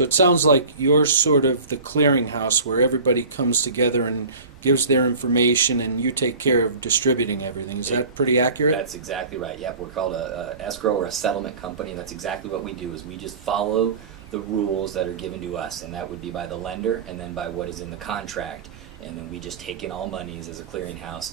So it sounds like you're sort of the clearinghouse where everybody comes together and gives their information, and you take care of distributing everything. Is that pretty accurate? That's exactly right. Yep, we're called a escrow or a settlement company, and that's exactly what we do. Is we just follow the rules that are given to us, and that would be by the lender and then by what is in the contract. And then we just take in all monies as a clearinghouse,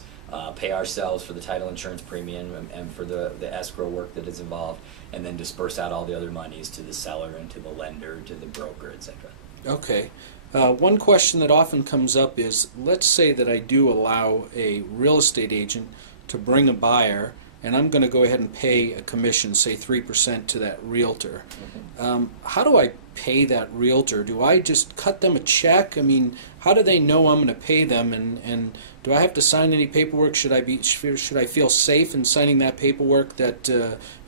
pay ourselves for the title insurance premium and for the escrow work that is involved, and then disperse out all the other monies to the seller and to the lender, to the broker, etc. Okay. One question that often comes up is, let's say that I do allow a real estate agent to bring a buyer, and I'm going to go ahead and pay a commission, say 3% to that realtor. Mm-hmm. How do I pay that realtor? Do I just cut them a check? I mean, how do they know I'm going to pay them? And do I have to sign any paperwork? Should I feel safe in signing that paperwork that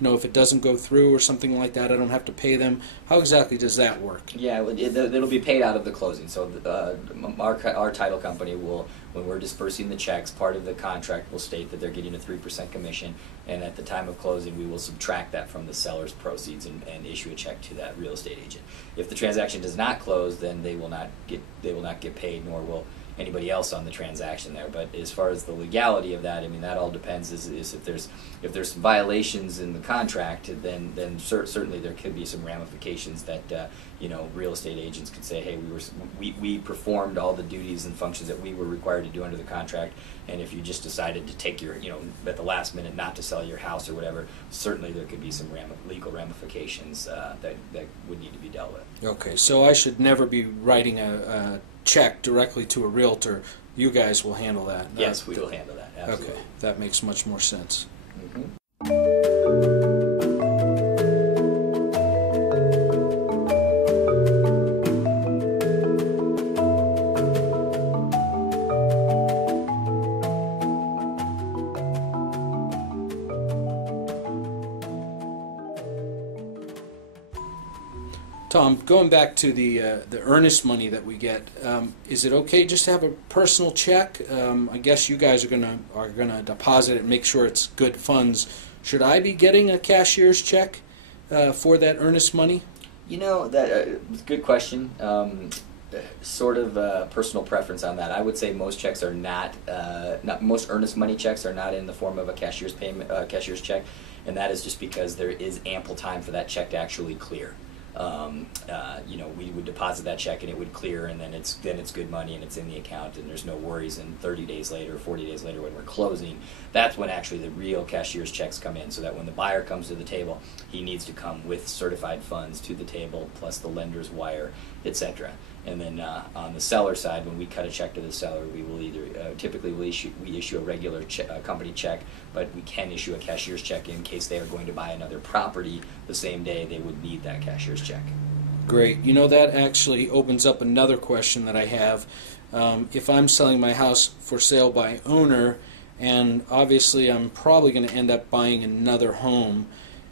if it doesn't go through or something like that, I don't have to pay them? How exactly does that work? Yeah, it'll be paid out of the closing. So our title company will, when we're dispersing the checks, part of the contract will state that they're getting a 3% commission, and at the time of closing, we will subtract that from the seller's proceeds and issue a check to that real estate agent. If the transaction does not close, then they will not get paid, nor will anybody else on the transaction there. But as far as the legality of that, I mean, that all depends. Is if there's some violations in the contract, then certainly there could be some ramifications that real estate agents could say, hey, we performed all the duties and functions that we were required to do under the contract, and if you just decided to take your at the last minute not to sell your house or whatever, certainly there could be some legal ramifications that would need to be dealt with. Okay, so I should never be writing a check directly to a realtor. You guys will handle that. Yes, we will handle that. Absolutely. Okay, that makes much more sense. Mm-hmm. Tom, going back to the earnest money that we get, is it okay just to have a personal check? I guess you guys are gonna deposit it and make sure it's good funds. Should I be getting a cashier's check for that earnest money? That good question. Sort of personal preference on that. I would say most checks are not most earnest money checks are not in the form of a cashier's cashier's check, and that is just because there is ample time for that check to actually clear. We would deposit that check and it would clear, and then it's good money and it's in the account, and there's no worries. And 30 days later, 40 days later, when we're closing, that's when actually the real cashier's checks come in. So that when the buyer comes to the table, he needs to come with certified funds to the table, plus the lender's wire, etc. And then on the seller side, when we cut a check to the seller, we will either typically we issue a regular company check, but we can issue a cashier's check in case they are going to buy another property the same day. They would need that cashier's check. Great. That actually opens up another question that I have. If I'm selling my house for sale by owner, and obviously I'm probably going to end up buying another home,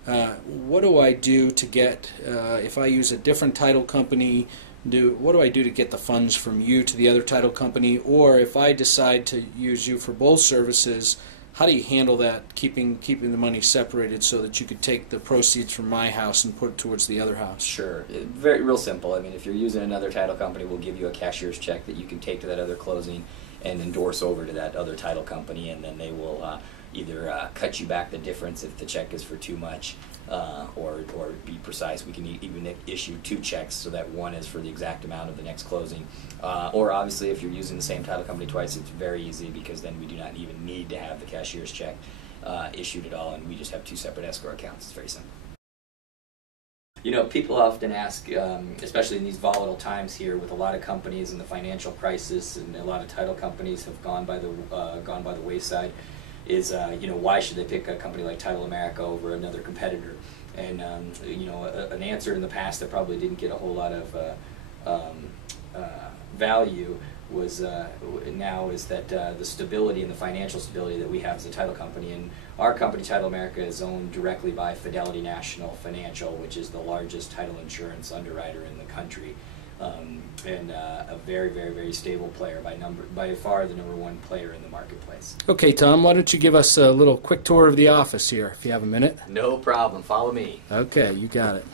what do I do to get, if I use a different title company, what do I do to get the funds from you to the other title company? Or if I decide to use you for both services, how do you handle that, keeping the money separated so that you could take the proceeds from my house and put it towards the other house? Sure. Real simple. I mean, if you're using another title company, we'll give you a cashier's check that you can take to that other closing and endorse over to that other title company, and then they will either cut you back the difference if the check is for too much, or be precise. We can even issue two checks so that one is for the exact amount of the next closing. Or obviously, if you're using the same title company twice, it's very easy, because then we do not even need to have the cashier's check issued at all, and we just have two separate escrow accounts. It's very simple. People often ask, especially in these volatile times here with a lot of companies and the financial crisis, and a lot of title companies have gone by the wayside, is why should they pick a company like Title America over another competitor? And an answer in the past that probably didn't get a whole lot of value was now is that the stability and the financial stability that we have as a title company, and our company Title America is owned directly by Fidelity National Financial, which is the largest title insurance underwriter in the country, and a very, very, very stable player, by far the #1 player in the marketplace. Okay, Tom, why don't you give us a little quick tour of the office here, if you have a minute? No problem. Follow me. Okay, you got it.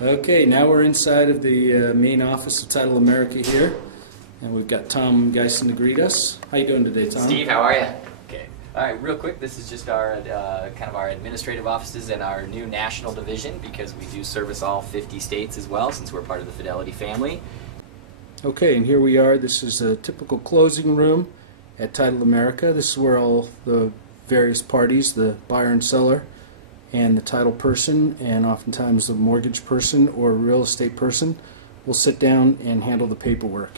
Okay, now we're inside of the main office of Title America here, and we've got Tom Gysin to greet us. How you doing today, Tom? Steve, how are you? Okay. All right, real quick, this is just our kind of our administrative offices and our new national division, because we do service all 50 states as well, since we're part of the Fidelity family. Okay, and here we are. This is a typical closing room at Title America. This is where all the various parties, the buyer and seller, and the title person, and oftentimes the mortgage person or real estate person, will sit down and handle the paperwork.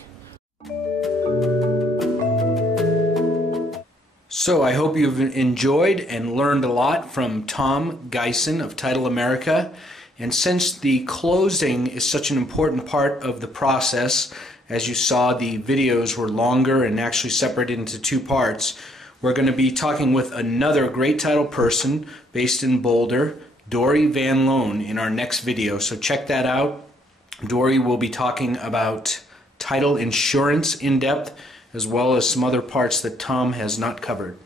So I hope you've enjoyed and learned a lot from Tom Gysin of Title America. And since the closing is such an important part of the process, as you saw, the videos were longer and actually separated into two parts. We're going to be talking with another great title person based in Boulder, Dory Van Loan, in our next video. So check that out. Dory will be talking about title insurance in depth, as well as some other parts that Tom has not covered.